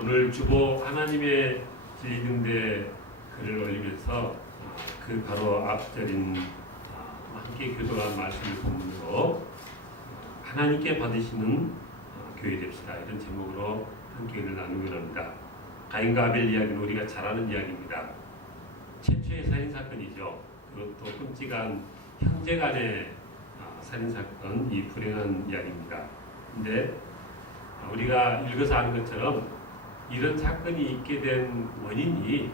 오늘 주보 하나님의 진리 등대 글을 올리면서 그 바로 앞절인 함께 교도한 말씀을 본문으로 하나님께 받으시는 교회 됩시다, 이런 제목으로 함께 를 나누고 합니다. 가인과 아벨 이야기는 우리가 잘 아는 이야기입니다. 최초의 살인사건이죠. 그것도 끔찍한 형제간의 살인사건, 이 불행한 이야기입니다. 근데 우리가 읽어서 아는 것처럼 이런 사건이 있게 된 원인이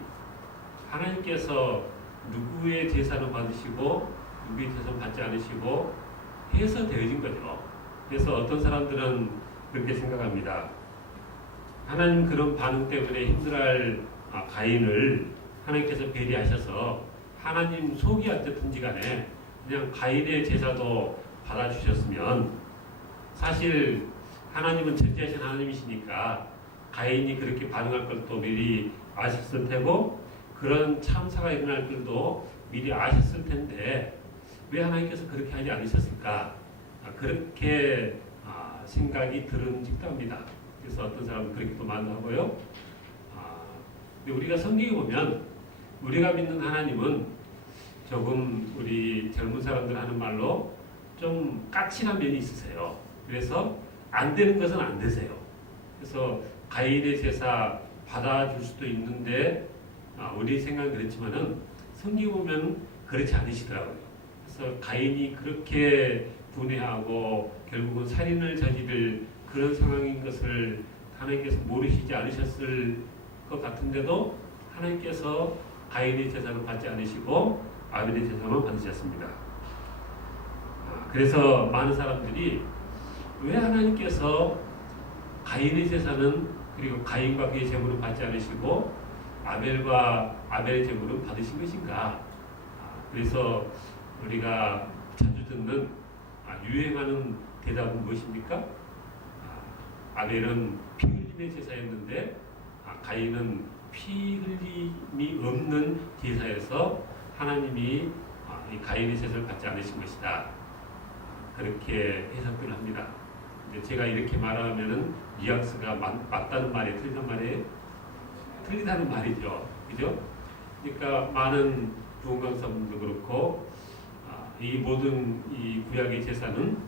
하나님께서 누구의 제사를 받으시고 누구의 제사를 받지 않으시고 해서 되어진 거죠. 그래서 어떤 사람들은 그렇게 생각합니다. 하나님 그런 반응 때문에 힘들어할 가인을 하나님께서 배려하셔서 하나님 속이 어떻든지 간에 그냥 가인의 제사도 받아주셨으면, 사실 하나님은 전지하신 하나님이시니까 가인이 그렇게 반응할 걸 또 미리 아셨을 테고 그런 참사가 일어날 줄도 미리 아셨을 텐데 왜 하나님께서 그렇게 하지 않으셨을까? 그렇게 생각이 들음직도 합니다. 그래서 어떤 사람은 그렇게도 말하고요. 근데 우리가 성경에 보면 우리가 믿는 하나님은 조금 우리 젊은 사람들 하는 말로 좀 까칠한 면이 있으세요. 그래서 안 되는 것은 안 되세요. 그래서 가인의 제사 받아줄 수도 있는데 우리 생각은 그렇지만은 성경 보면 그렇지 않으시더라고요. 그래서 가인이 그렇게 분해하고 결국은 살인을 저지를 그런 상황인 것을 하나님께서 모르시지 않으셨을 것 같은데도 하나님께서 가인의 제사를 받지 않으시고 아벨의 제사만 받으셨습니다. 그래서 많은 사람들이 왜 하나님께서 가인의 제사는 그리고 가인과 그의 제물을 받지 않으시고 아벨과 아벨의 제물을 받으신 것인가? 그래서 우리가 자주 듣는 유행하는 대답은 무엇입니까? 아벨은 피 흘림의 제사였는데 가인은 피 흘림이 없는 제사에서 하나님이 이 가인의 제사를 받지 않으신 것이다, 그렇게 해석을 합니다. 제가 이렇게 말하면은 뉘앙스가 맞다는 말이에요, 틀리다는 말이에요? 틀리다는 말이죠. 그죠? 그러니까 많은 부흥 강사분도 그렇고 이 모든 이 구약의 제사는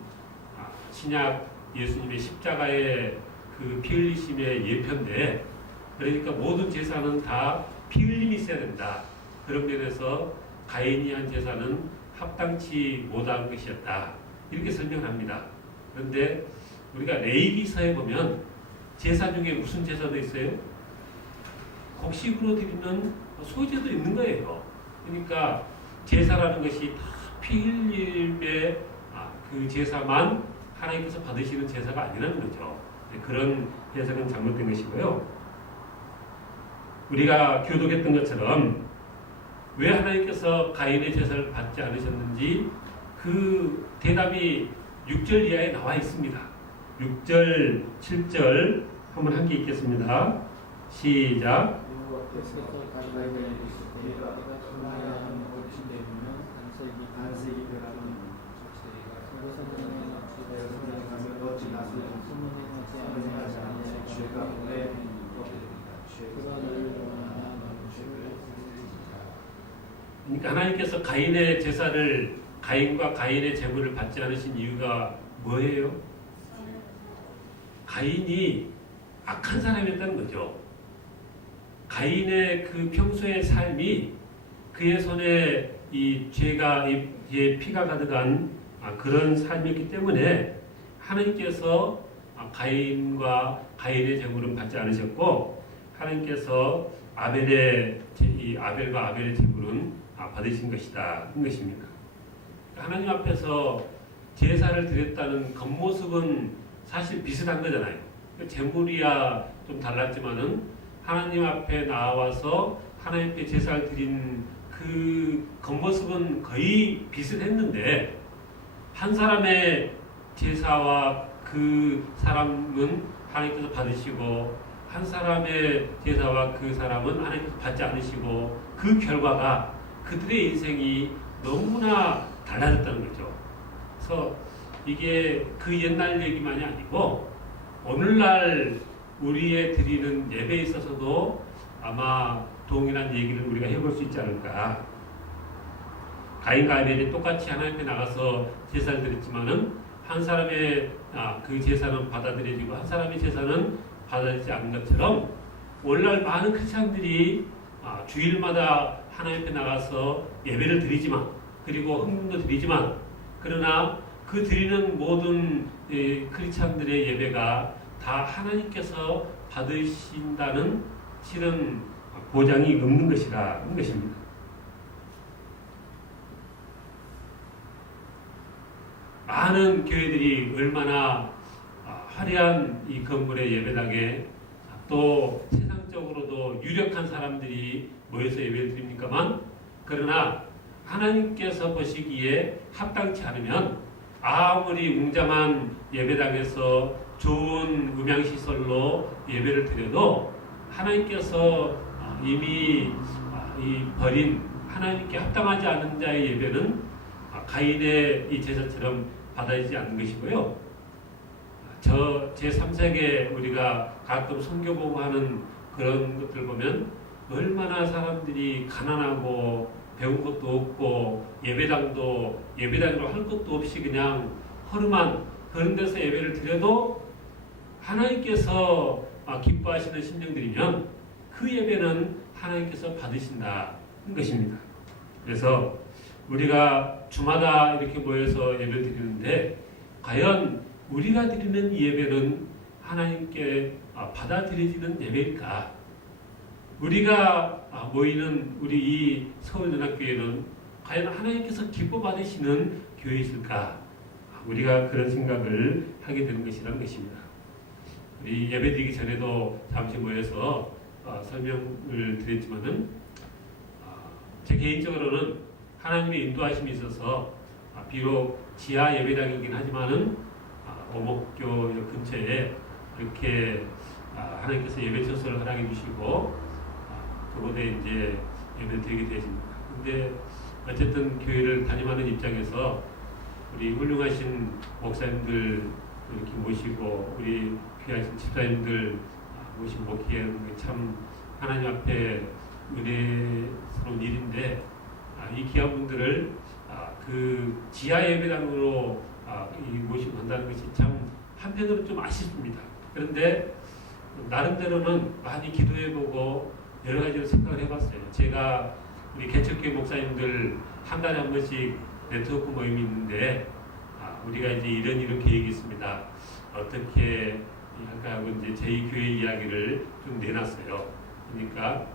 신약 예수님의 십자가의 그 피 흘리심의 예표인데, 그러니까 모든 제사는 다 피 흘림이 있어야 된다. 그런 면에서 가인이 한 제사는 합당치 못한 것이었다, 이렇게 설명합니다. 그런데 우리가 레위기서에 보면 제사 중에 무슨 제사도 있어요? 곡식으로 드리는 소제도 있는 거예요. 그러니까 제사라는 것이 다 피 흘림의 그 제사만 하나님께서 받으시는 제사가 아니라는 거죠. 그런 해석은 잘못된 것이고요. 우리가 교독했던 것처럼 왜 하나님께서 가인의 제사를 받지 않으셨는지 그 대답이 6절 이하에 나와 있습니다. 6절, 7절 한번 함께 읽겠습니다. 시작. 그러니까 하나님께서 가인의 제사를, 가인과 가인의 제물을 받지 않으신 이유가 뭐예요? 가인이 악한 사람이었다는 거죠. 가인의 그 평소의 삶이 그의 손에 이 죄가, 이 피가 가득한 그런 삶이었기 때문에 하나님께서 가인과 가인의 제물은 받지 않으셨고, 하나님께서 아벨과 아벨의 제물은 받으신 것이다, 한 것입니다. 하나님 앞에서 제사를 드렸다는 겉모습은 사실 비슷한 거잖아요. 제물이야 좀 달랐지만은 하나님 앞에 나와서 하나님께 제사를 드린 그 겉모습은 거의 비슷했는데, 한 사람의 제사와 그 사람은 하나님께서 받으시고 한 사람의 제사와 그 사람은 하나님께서 받지 않으시고, 그 결과가 그들의 인생이 너무나 달라졌다는 거죠. 그래서 이게 그 옛날 얘기만이 아니고 오늘날 우리의 드리는 예배에 있어서도 아마 동일한 얘기를 우리가 해볼 수 있지 않을까. 가인과 아벨이 똑같이 하나님 앞에 나가서 제사를 드렸지만은 한 사람의 그 제사는 받아들여지고 한 사람의 제사는 받아들이지 않는 것처럼 오늘날 많은 크리스찬들이 주일마다 하나님 앞에 나가서 예배를 드리지만 그리고 헌금도 드리지만 그러나 그 드리는 모든 크리스찬들의 예배가 다 하나님께서 받으신다는 실은 보장이 없는 것이라는 것입니다. 많은 교회들이 얼마나 화려한 이 건물의 예배당에 또 세상적으로도 유력한 사람들이 모여서 예배를 드립니까만 그러나 하나님께서 보시기에 합당치 않으면 아무리 웅장한 예배당에서 좋은 음향시설로 예배를 드려도 하나님께서 이미 이 버린 하나님께 합당하지 않은 자의 예배는 가인의 이 제사처럼 받아지지 않는 것이고요. 저 제3세계 우리가 가끔 선교 보고 하는 그런 것들 보면 얼마나 사람들이 가난하고 배운 것도 없고 예배당으로 할 것도 없이 그냥 허름한 그런 데서 예배를 드려도 하나님께서 기뻐하시는 심령들이면 그 예배는 하나님께서 받으신다는 것입니다. 그래서 우리가 주마다 이렇게 모여서 예배를 드리는데 과연 우리가 드리는 이 예배는 하나님께 받아들여지는 예배일까? 우리가 모이는 우리 이 서울연합교회는 과연 하나님께서 기뻐 받으시는 교회였을까? 우리가 그런 생각을 하게 되는 것이라는 것입니다. 우리 예배드리기 전에도 잠시 모여서 설명을 드렸지만은 제 개인적으로는 하나님의 인도하심이 있어서 비록 지하 예배당이긴 하지만은 오목교 근처에 이렇게 하나님께서 예배 처소를 허락해 주시고 그곳에 이제 예배를 드리게 되십니다. 근데 어쨌든 교회를 담임하는 입장에서 우리 훌륭하신 목사님들 이렇게 모시고 우리 귀하신 집사님들 모시고 목회하는 참 하나님 앞에 은혜스러운 일인데 이 귀한 분들을 그 지하 예배당으로 모시고 간다는 것이 참 한편으로 좀 아쉽습니다. 그런데 나름대로는 많이 기도해보고 여러 가지로 생각을 해봤어요. 제가 우리 개척교회 목사님들 한 달에 한 번씩 네트워크 모임이 있는데 우리가 이제 이런 계획이 있습니다. 어떻게 할까 하고 이제 저희 교회 이야기를 좀 내놨어요. 그러니까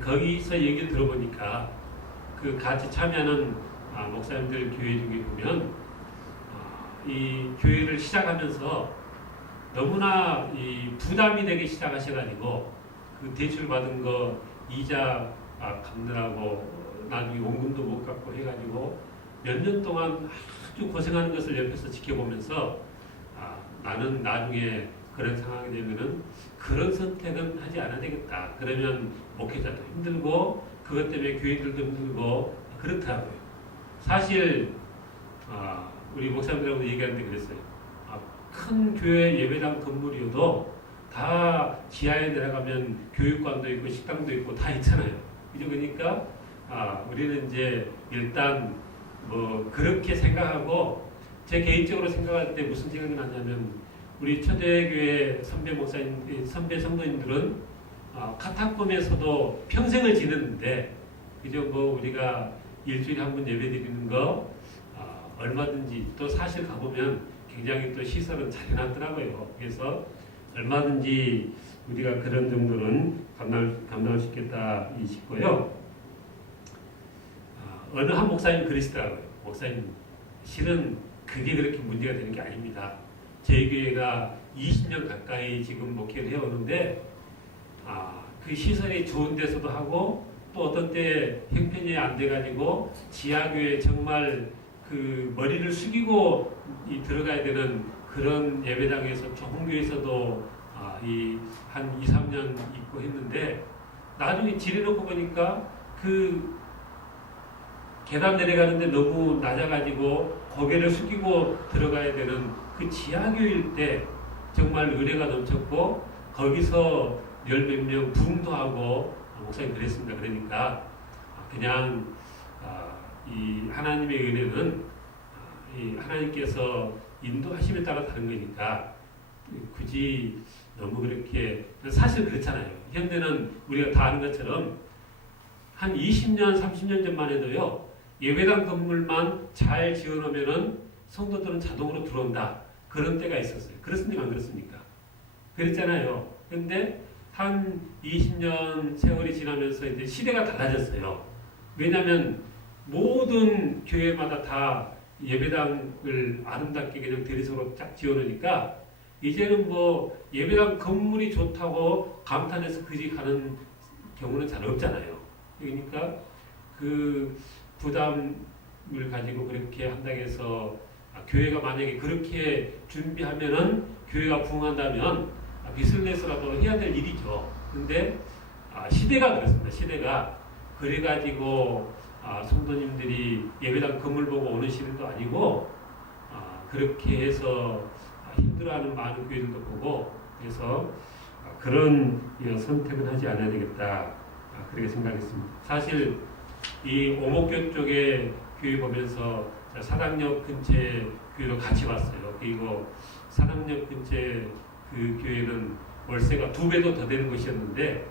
거기서 얘기를 들어보니까 그 같이 참여하는 목사님들 교회 중에 보면 이 교회를 시작하면서 너무나 이 부담이 되게 시작하셔가지고 그 대출 받은 거 이자 갚느라고 나중에 원금도 못 갚고 해가지고 몇 년 동안 아주 고생하는 것을 옆에서 지켜보면서 나는 나중에 그런 상황이 되면은 그런 선택은 하지 않아야 되겠다. 그러면 목회자도 힘들고 그것 때문에 교인들도 힘들고 그렇더라고요. 사실 우리 목사님들하고 얘기하는데 그랬어요. 큰 교회 예배당 건물이어도 다 지하에 내려가면 교육관도 있고 식당도 있고 다 있잖아요. 그죠? 그러니까 우리는 이제 일단 뭐 그렇게 생각하고 제 개인적으로 생각할 때 무슨 생각이 나냐면 우리 초대교회 선배 목사님, 선배 성도님들은 카타콤에서도 평생을 지냈는데 그저 뭐 우리가 일주일에 한 번 예배 드리는 거 얼마든지 또 사실 가보면 굉장히 또 시설은 잘 해놨더라고요. 그래서 얼마든지 우리가 그런 정도는 감당할 수 있겠다 싶고요. 어느 한 목사님 그러시더라고요. 목사님 실은 그게 그렇게 문제가 되는 게 아닙니다. 저희 교회가 20년 가까이 지금 목회를 해오는데 그 시설이 좋은 데서도 하고 또 어떤 때 형편이 안 돼가지고 지하교회 정말 그 머리를 숙이고 들어가야 되는 그런 예배당에서 좋은 교회에서도 한 2, 3년 있고 했는데 나중에 지내놓고 보니까 그 계단 내려가는데 너무 낮아가지고 고개를 숙이고 들어가야 되는 그 지하교회일 때 정말 은혜가 넘쳤고 거기서 열 몇 명 부흥도 하고 목사님 그랬습니다. 그러니까 그냥 이 하나님의 은혜는 이 하나님께서 인도하심에 따라 다른 거니까 굳이 너무 그렇게 사실 그렇잖아요. 현대는 우리가 다 아는 것처럼 한 20년, 30년 전만 해도요. 예배당 건물만 잘 지어놓으면은 성도들은 자동으로 들어온다. 그런 때가 있었어요. 그렇습니까? 안 그렇습니까? 그랬잖아요. 근데 한 20년 세월이 지나면서 이제 시대가 달라졌어요. 왜냐하면 모든 교회마다 다 예배당을 아름답게 그냥 대리석으로 쫙 지어놓으니까 이제는 뭐 예배당 건물이 좋다고 감탄해서 그리 가는 경우는 잘 없잖아요. 그러니까 그 부담을 가지고 그렇게 한다고 해서 교회가 만약에 그렇게 준비하면은 교회가 부흥한다면 빚을 내서라도 해야 될 일이죠. 근데 시대가 그렇습니다. 시대가 그래가지고 성도님들이 예배당 건물 보고 오는 시대도 아니고 그렇게 해서 힘들어하는 많은 교회들도 보고 그래서 그런 선택은 하지 않아야 되겠다 그렇게 생각했습니다. 사실 이 오목교 쪽에 교회 보면서 사당역 근처에 교회도 같이 왔어요. 그리고 사당역 근처에 그 교회는 월세가 2배도 더 되는 곳이었는데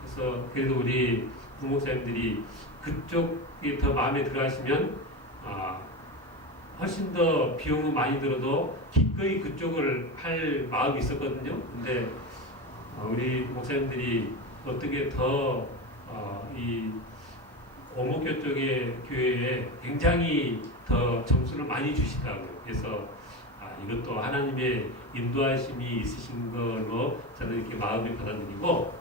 그래서 그래도 우리 부목사님들이 그쪽이 더 마음에 들어 하시면 훨씬 더 비용은 많이 들어도 기꺼이 그쪽을 할 마음이 있었거든요. 근데 우리 목사님들이 어떻게 더 이 오목교 쪽의 교회에 굉장히 더 점수를 많이 주시더라고요. 그래서 이것도 하나님의 인도하심이 있으신 걸로 저는 이렇게 마음이 받아들이고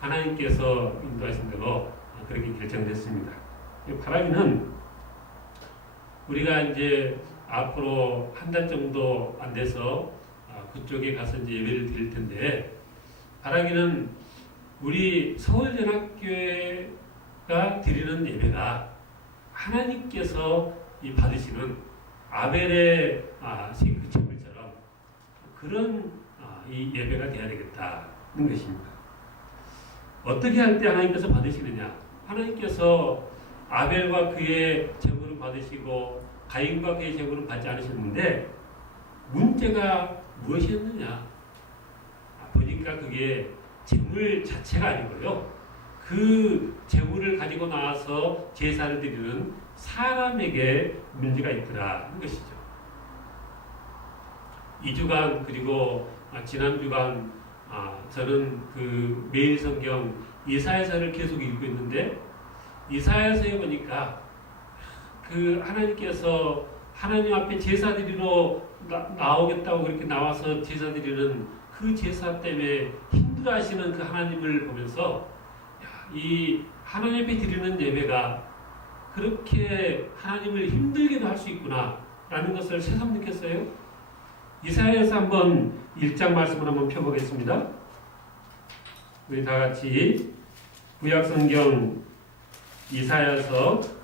하나님께서 인도하신 대로 그렇게 결정됐습니다. 바라기는 우리가 이제 앞으로 한 달 정도 안 돼서 그쪽에 가서 이제 예배를 드릴 텐데 바라기는 우리 서울연합교회가 드리는 예배가 하나님께서 이 받으시는 아벨의 그 제물처럼 그런 이 예배가 돼야 되겠다는 것입니다. 어떻게 할 때 하나님께서 받으시느냐? 하나님께서 아벨과 그의 제물을 받으시고 가인과 그의 제물을 받지 않으셨는데 문제가 무엇이었느냐? 보니까 그게 제물 자체가 아니고요. 그 제물을 가지고 나와서 제사를 드리는 사람에게 문제가 있더라는 것이죠. 2주간 그리고 지난 주간 저는 그 매일 성경 이사야서를 계속 읽고 있는데 이사야서에 보니까 그 하나님께서 하나님 앞에 제사 드리러 나오겠다고 그렇게 나와서 제사 드리는 그 제사 때문에 힘들어하시는 그 하나님을 보면서 이 하나님 앞에 드리는 예배가 그렇게 하나님을 힘들게도 할 수 있구나 라는 것을 새삼 느꼈어요. 이사야서 한번 1장 말씀을 한번 펴보겠습니다. 우리 다 같이 구약성경 이사야서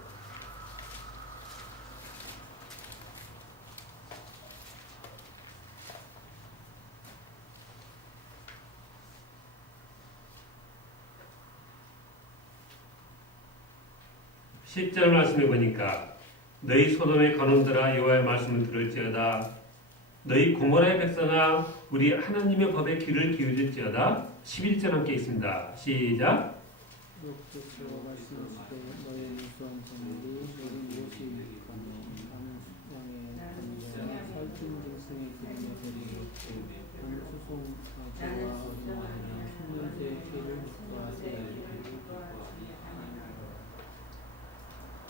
10절 말씀해 보니까 너희 소돔의 간원들아 여호와의 말씀을 들을지어다 너희 고모라의 백성아 우리 하나님의 법에 귀를 기울일지어다 11절 함께 있습니다. 시작.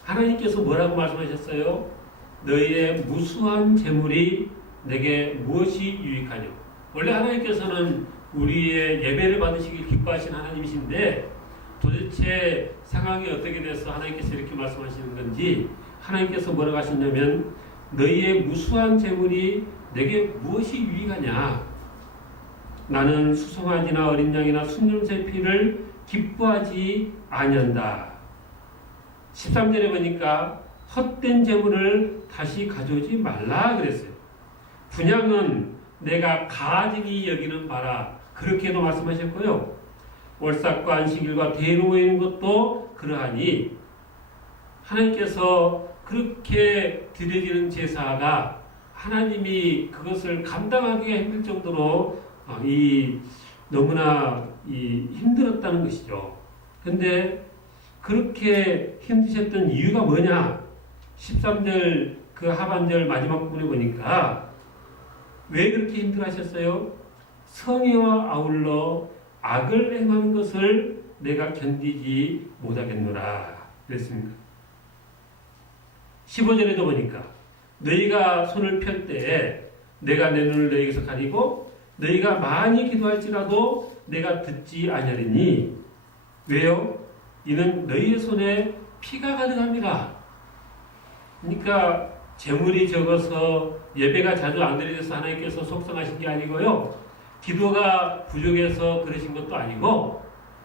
하나님께서 뭐라고 말씀하셨어요? 너희의 무수한 재물이 내게 무엇이 유익하냐? 원래 하나님께서는 우리의 예배를 받으시길 기뻐하시는 하나님이신데 도대체 상황이 어떻게 돼서 하나님께서 이렇게 말씀하시는 건지 하나님께서 뭐라고 하셨냐면 너희의 무수한 재물이 내게 무엇이 유익하냐? 나는 수송아지나 어린 양이나 순념새 피를 기뻐하지 아니한다. 13절에 보니까 헛된 재물을 다시 가져오지 말라 그랬어요. 분향은 내가 가증히 여기는 바라. 그렇게도 말씀하셨고요. 월삭과 안식일과 대로 모이는 것도 그러하니 하나님께서 그렇게 드려지는 제사가 하나님이 그것을 감당하기가 힘들 정도로 너무나 힘들었다는 것이죠. 근데 그렇게 힘드셨던 이유가 뭐냐? 13절 그 하반절 마지막 부분에 보니까 왜 그렇게 힘들어하셨어요? 성의와 아울러 악을 행하는 것을 내가 견디지 못하겠노라 그랬습니다. 15절에도 보니까 너희가 손을 펼 때에 내가 내 눈을 너희에게서 가리고 너희가 많이 기도할지라도 내가 듣지 아니하리니 왜요? 이는 너희의 손에 피가 가득합니다. 그러니까 재물이 적어서 예배가 자주 안 드려져서 하나님께서 속상하신 게 아니고요. 기도가 부족해서 그러신 것도 아니고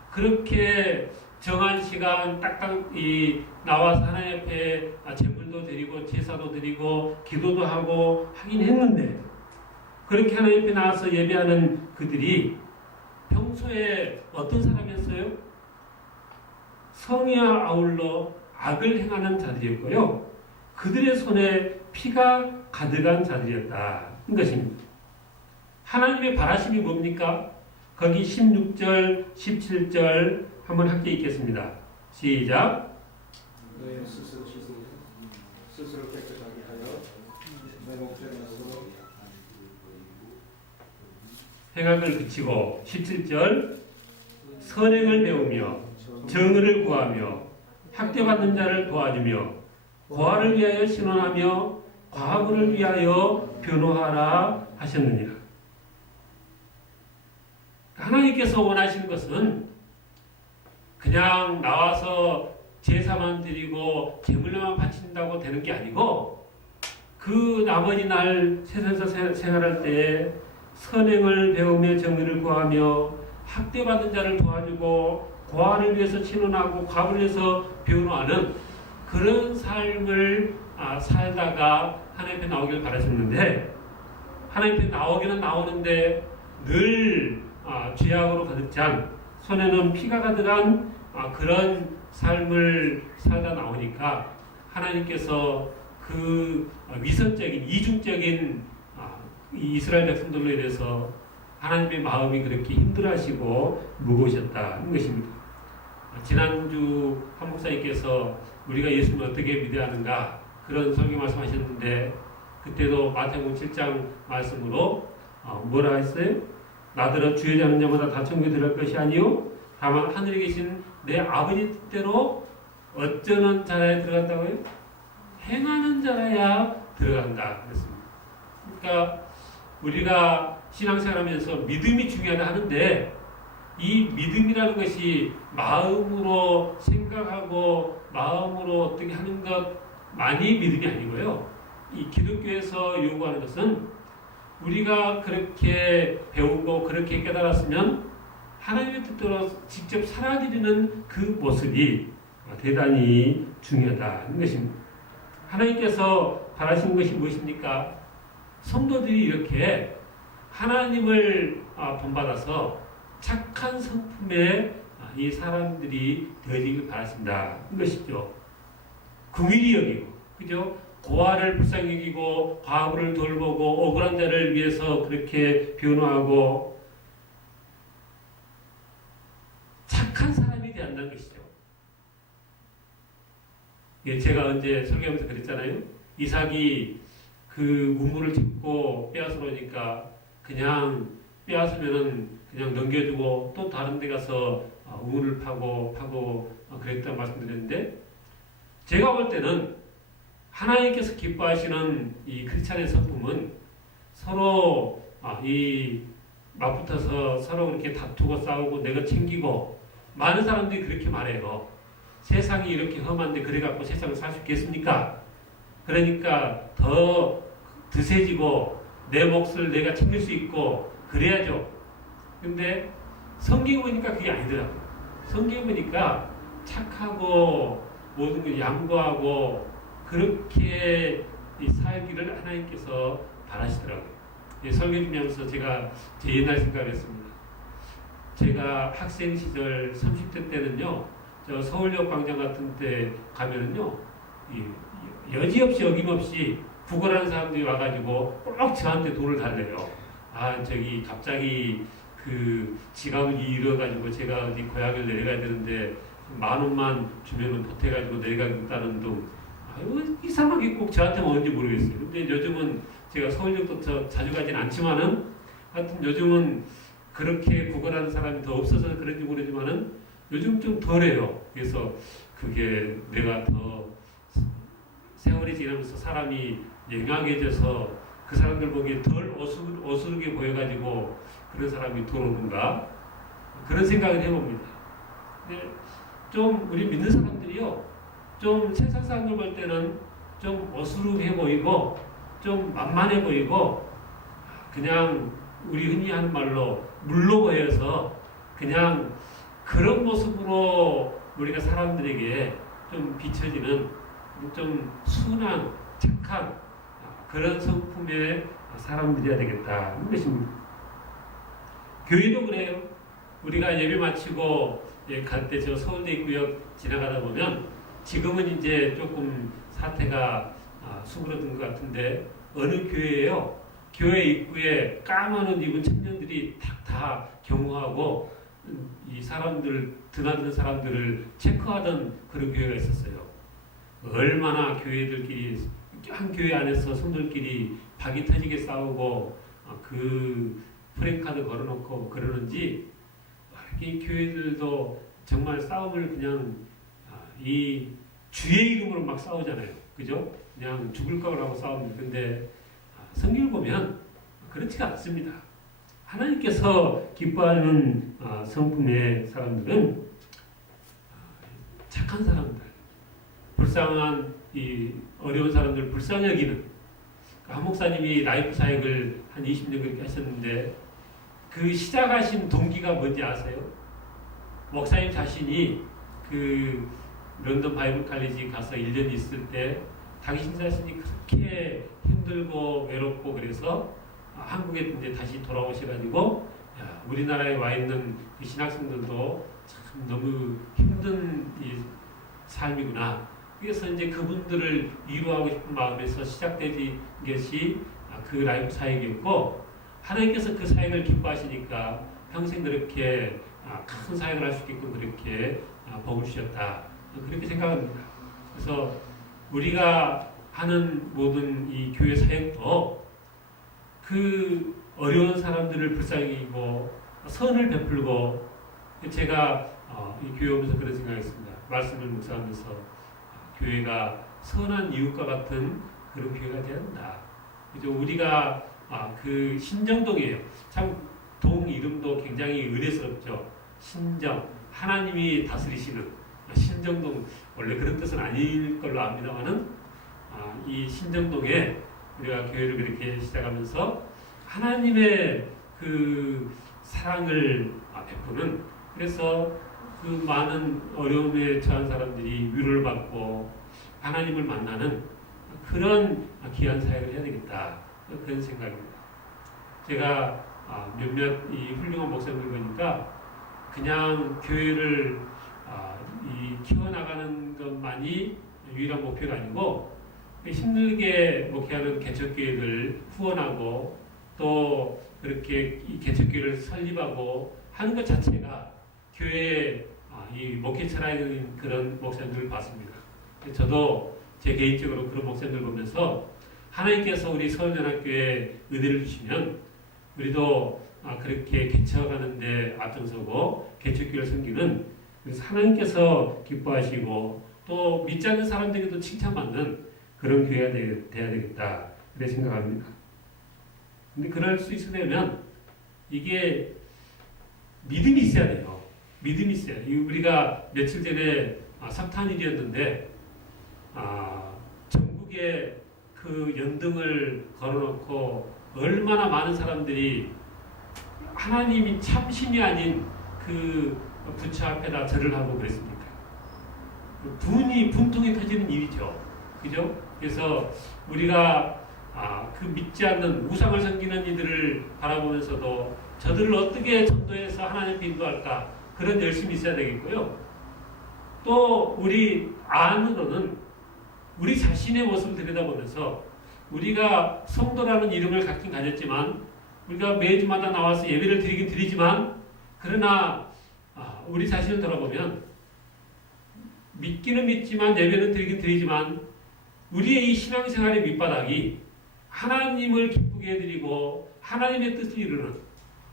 그렇게 정한 시간 딱딱 나와서 하나님 앞에 제물도 드리고 제사도 드리고 기도도 하고 하긴 했는데 그렇게 하나님 앞에 나와서 예배하는 그들이 평소에 어떤 사람이었어요? 성의와 아울러 악을 행하는 자들이었고요. 그들의 손에 피가 가득한 자들이었다는 것입니다. 하나님의 바라심이 뭡니까? 거기 16절, 17절 한번 함께 읽겠습니다. 시작. 너희는 스스로 깨끗하게 하여 내 목전에서 행악을 그치고 17절 선행을 배우며 정의를 구하며 학대받는 자를 도와주며 고아를 위하여 신원하며 과부를 위하여 변호하라 하셨느니라. 하나님께서 원하시는 것은 그냥 나와서 제사만 드리고 제물만 바친다고 되는 게 아니고 그 나머지 날 세상에서 생활할 때 선행을 배우며 정의를 구하며 학대받은 자를 도와주고 고아를 위해서 신원하고 과부를 위해서 변호하는 그런 삶을 살다가 하나님 앞에 나오길 바라셨는데 하나님 앞에 나오기는 나오는데 늘 죄악으로 가득 찬 손에는 피가 가득한 그런 삶을 살다 나오니까 하나님께서 그 위선적인 이중적인 이스라엘 백성들로 인해서 하나님의 마음이 그렇게 힘들어하시고 무거우셨다는 것입니다. 지난주 한 목사님께서 우리가 예수님을 어떻게 믿어야 하는가 그런 설교 말씀하셨는데 그때도 마태복음 7장 말씀으로 뭐라 했어요? 나더러 주의 자는 자마다 다 천국에 들어갈 것이 아니요 다만 하늘에 계신 내 아버지 뜻대로 어쩌는 자라야 들어간다고요? 행하는 자라야 들어간다 그랬습니다. 그러니까 우리가 신앙생활하면서 믿음이 중요하다 하는데 이 믿음이라는 것이 마음으로 생각하고 마음으로 어떻게 하는 것만이 믿음이 아니고요. 이 기독교에서 요구하는 것은 우리가 그렇게 배우고 그렇게 깨달았으면 하나님의 뜻대로 직접 살아드리는 그 모습이 대단히 중요하다는 것입니다. 하나님께서 바라시는 것이 무엇입니까? 성도들이 이렇게 하나님을 본받아서 착한 성품의 이 사람들이 되어지길 바라신다는 것이죠. 긍휼히 여기고, 그죠? 고아를 불쌍히 여기고, 과부를 돌보고, 억울한 자를 위해서 그렇게 변호하고, 착한 사람이 되어야 한다는 것이죠. 제가 언제 설교하면서 그랬잖아요. 이삭이 그 우물을 짚고 빼앗아 놓으니까 그냥 빼앗으면은 그냥 넘겨주고 또 다른 데 가서 우물을 파고 그랬다고 말씀드렸는데 제가 볼 때는 하나님께서 기뻐하시는 이 크리스찬의 성품은 서로 이 맞붙어서 서로 그렇게 다투고 싸우고 내가 챙기고 많은 사람들이 그렇게 말해요. 세상이 이렇게 험한데 그래갖고 세상을 살 수 있겠습니까? 그러니까 더 드세지고 내 몫을 내가 챙길 수 있고 그래야죠. 근데 성경 보니까 그게 아니더라고요. 성경 보니까 착하고 모든 걸 양보하고 그렇게 살기를 하나님께서 바라시더라고요. 설교 준비하면서 제가 제 옛날 생각을 했습니다. 제가 학생 시절 30대 때는요, 저 서울역 광장 같은 데 가면은요, 여지없이 어김없이 구걸하는 사람들이 와가지고 꼭 저한테 돈을 달래요. 저기 갑자기 그 지갑을 잃어가지고 제가 어디 고향을 내려가야 되는데 10,000원만 주면은 보태가지고 내려가겠다는 둥. 이상하게 꼭 저한테만 오는지 모르겠어요. 근데 요즘은 제가 서울역도 자주 가진 않지만은 하여튼 요즘은 그렇게 구걸하는 사람이 더 없어서 그런지 모르지만은 요즘 좀 덜해요. 그래서 그게 내가 더 세월이 지나면서 사람이 영양해져서 그 사람들 보기에 덜 어수르게 보여가지고 그런 사람이 들어오는가 그런 생각을 해봅니다. 근데 좀 우리 믿는 사람들이요, 좀 세상 사람들 볼 때는 좀 어수룩해 보이고 좀 만만해 보이고 그냥 우리 흔히 하는 말로 물로 보여서 그냥 그런 모습으로 우리가 사람들에게 좀 비춰지는 좀 순한 착한 그런 성품의 사람들이어야 되겠다 하는 것입니다. 교회도 그래요. 우리가 예배 마치고 갈 때 저 서울대 입구역 지나가다 보면 지금은 이제 조금 사태가 수그러든 것 같은데 어느 교회예요. 교회 입구에 까만 옷 입은 청년들이 다 경호하고 이 사람들 드나드는 사람들을 체크하던 그런 교회가 있었어요. 얼마나 교회들끼리 한 교회 안에서 성도들끼리 박이 터지게 싸우고 그 프랜카드 걸어놓고 그러는지 이 교회들도 정말 싸움을 그냥 이 주의 이름으로 막 싸우잖아요. 그죠? 그냥 죽을 각을 하고 싸웁니다. 근데 성경을 보면 그렇지가 않습니다. 하나님께서 기뻐하는 성품의 사람들은 착한 사람들, 불쌍한 이 어려운 사람들 불쌍히 여기는 한 목사님이 라이프 사역을 한 20년 그렇게 하셨는데 그 시작하신 동기가 뭔지 아세요? 목사님 자신이 그 런던 바이블 칼리지 가서 1년 있을 때 당신 자신이 그렇게 힘들고 외롭고 그래서 한국에 이제 다시 돌아오셔가지고 우리나라에 와 있는 그 신학생들도 참 너무 힘든 이 삶이구나. 그래서 이제 그분들을 위로하고 싶은 마음에서 시작된 것이 그 라이프 사역이었고 하나님께서 그 사역을 기뻐하시니까 평생 그렇게 큰 사역을 할 수 있게끔 그렇게 복을 주셨다. 그렇게 생각합니다. 그래서 우리가 하는 모든 이 교회 사역도 그 어려운 사람들을 불쌍히 여기고 선을 베풀고 제가 이 교회 오면서 그런 생각했습니다. 말씀을 묵상하면서 교회가 선한 이웃과 같은 그런 교회가 되어야 한다. 그죠? 우리가 그 신정동이에요. 참 동 이름도 굉장히 의례스럽죠. 신정, 하나님이 다스리시는 신정동, 원래 그런 뜻은 아닐 걸로 압니다만은 이 신정동에 우리가 교회를 그렇게 시작하면서 하나님의 그 사랑을 베푸는, 그래서 그 많은 어려움에 처한 사람들이 위로를 받고 하나님을 만나는 그런 귀한 사역을 해야 되겠다, 그런 생각입니다. 제가 몇몇 이 훌륭한 목사님들 보니까 그냥 교회를 키워나가는 것만이 유일한 목표가 아니고 힘들게 목회하는 개척교회를 후원하고 또 그렇게 이 개척교회를 설립하고 하는 것 자체가 교회의 이 목회 철학인 그런 목사님들을 봤습니다. 저도 제 개인적으로 그런 목사님들 보면서 하나님께서 우리 서울연합교회에 은혜를 주시면 우리도 그렇게 개척하는데 앞장서고 개척교회를 섬기는, 그래서 하나님께서 기뻐하시고 또 믿지 않는 사람들에게도 칭찬받는 그런 교회가 돼야 되겠다, 그렇게 생각합니다. 근데 그럴 수 있으려면 이게 믿음이 있어야 돼요. 믿음이 있어야 돼요. 우리가 며칠 전에 석탄일이었는데 전국에 그 연등을 걸어놓고 얼마나 많은 사람들이 하나님이 참신이 아닌 그 부처 앞에다 절을 하고 그랬습니까? 분통이 터지는 일이죠. 그죠? 그래서 우리가 그 믿지 않는 우상을 섬기는 이들을 바라보면서도 저들을 어떻게 전도해서 하나님 앞에 인도할까 그런 열심이 있어야 되겠고요. 또 우리 안으로는 우리 자신의 모습을 들여다보면서 우리가 성도라는 이름을 갖긴 가졌지만 우리가 매주마다 나와서 예배를 드리긴 드리지만 그러나 우리 자신을 돌아보면 믿기는 믿지만 예배는 드리긴 드리지만 우리의 이 신앙생활의 밑바닥이 하나님을 기쁘게 해드리고 하나님의 뜻을 이루는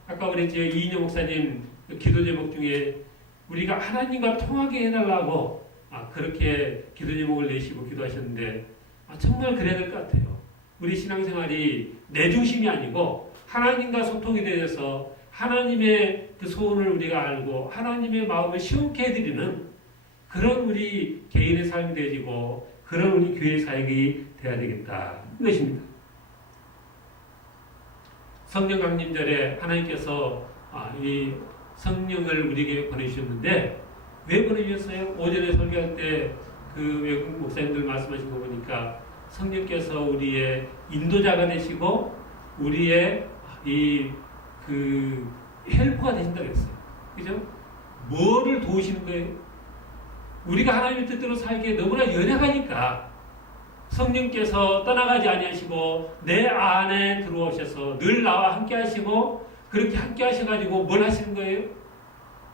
아까 우리 이인영 목사님 기도 제목 중에 우리가 하나님과 통하게 해달라고 그렇게 기도 제목을 내시고 기도하셨는데 정말 그래야 될 것 같아요. 우리 신앙생활이 내 중심이 아니고 하나님과 소통이 되어서 하나님의 그 소원을 우리가 알고 하나님의 마음을 시원케 해드리는 그런 우리 개인의 삶이 되어지고 그런 우리 교회 사역이 되어야 되겠다 이것입니다. 성령 강림절에 하나님께서 이 성령을 우리에게 보내주셨는데 왜 보내주셨어요? 오전에 설교할 때 그 외국 목사님들 말씀하신 거 보니까 성령께서 우리의 인도자가 되시고 우리의 그 헬퍼가 되신다고 했어요. 그죠? 뭐를 도우시는 거예요? 우리가 하나님의 뜻대로 살기에 너무나 연약하니까 성령께서 떠나가지 아니하시고 내 안에 들어오셔서 늘 나와 함께 하시고 그렇게 함께 하셔가지고 뭘 하시는 거예요?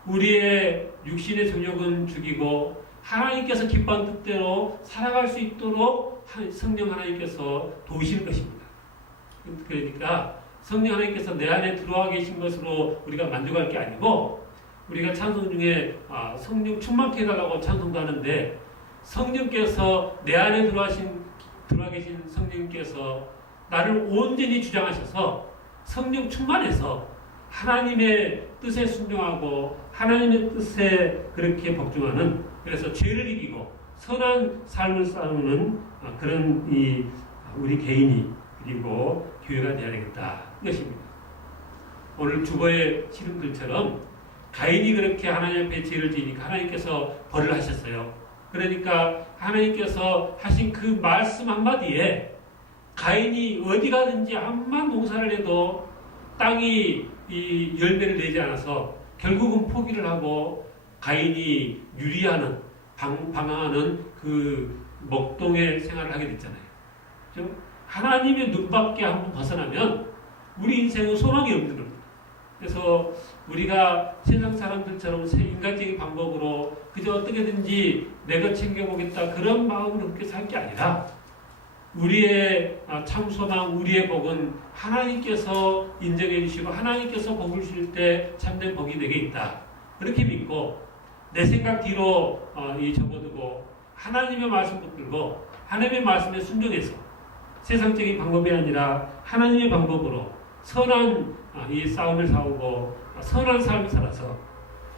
우리의 육신의 정욕은 죽이고 하나님께서 기뻐하는 뜻대로 살아갈 수 있도록 성령 하나님께서 도우시는 것입니다. 그러니까 성령 하나님께서 내 안에 들어와 계신 것으로 우리가 만족할 게 아니고 우리가 찬송 중에 성령 충만케 해달라고 찬송도 하는데 성령께서 내 안에 들어와 계신 성령께서 나를 온전히 주장하셔서 성령 충만해서 하나님의 뜻에 순종하고 하나님의 뜻에 그렇게 복종하는 그래서 죄를 이기고 선한 삶을 싸우는 그런 우리 개인이 그리고 교회가 되어야 되겠다 이것입니다. 오늘 주보에 실은 글처럼 가인이 그렇게 하나님 앞에 죄를 지으니까 하나님께서 벌을 하셨어요. 그러니까 하나님께서 하신 그 말씀 한마디에 가인이 어디 가든지 암만 농사를 해도 땅이 이 열매를 내지 않아서 결국은 포기를 하고 가인이 유리하는 방황하는 그 목동의 생활을 하게 됐잖아요. 그렇죠? 하나님의 눈밖에 한번 벗어나면 우리 인생은 소망이 없는 겁니다. 그래서 우리가 세상 사람들처럼 인간적인 방법으로 그저 어떻게든지 내가 챙겨보겠다 그런 마음으로 그렇게 살 게 아니라 우리의 참 소망, 우리의 복은 하나님께서 인정해 주시고 하나님께서 복을 주실 때 참된 복이 내게 있다. 그렇게 믿고 내 생각 뒤로 접어두고 하나님의 말씀 붙들고 하나님의 말씀에 순종해서 세상적인 방법이 아니라 하나님의 방법으로 선한 이 싸움을 싸우고 선한 삶을 살아서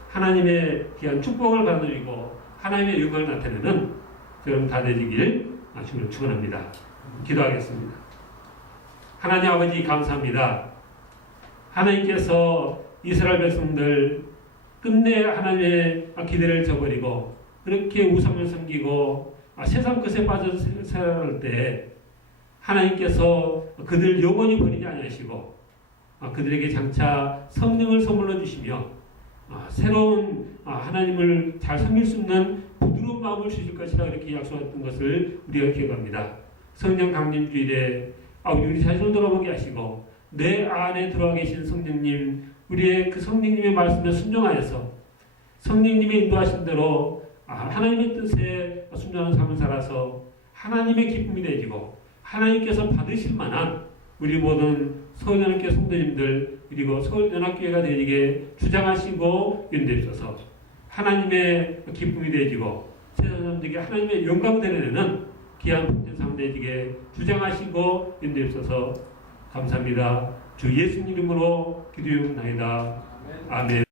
하나님의 귀한 축복을 받으리고 하나님의 영광을 나타내는 그런 다 되시길 주를 축원합니다. 기도하겠습니다. 하나님 아버지 감사합니다. 하나님께서 이스라엘 백성들 끝내 하나님의 기대를 저버리고 그렇게 우상을 섬기고 세상 것에 빠져 살아갈 때 하나님께서 그들 영원히 버리지 않으시고 그들에게 장차 성령을 선물로 주시며 새로운 하나님을 잘 섬길 수 있는 부드러운 마음을 주실 것이라 이렇게 약속했던 것을 우리가 기억합니다. 성령 강림주일에 우리 자신을 돌아보게 하시고 내 안에 들어와 계신 성령님 우리의 그 성령님의 말씀에 순종하여서 성령님의 인도하신 대로 하나님의 뜻에 순종하는 삶을 살아서 하나님의 기쁨이 되지고 하나님께서 받으실 만한 우리 모든 서울연합교회 성도님들 그리고 서울연합교회가 되게 주장하시고 인도해주셔서 하나님의 기쁨이 되어지고 세상 사람들에게 하나님의 영광 드러내는 귀한 복된 삶 되게 주장하시고 인도해주셔서 감사합니다. 주 예수님 이름으로 기도하옵나이다. 아멘.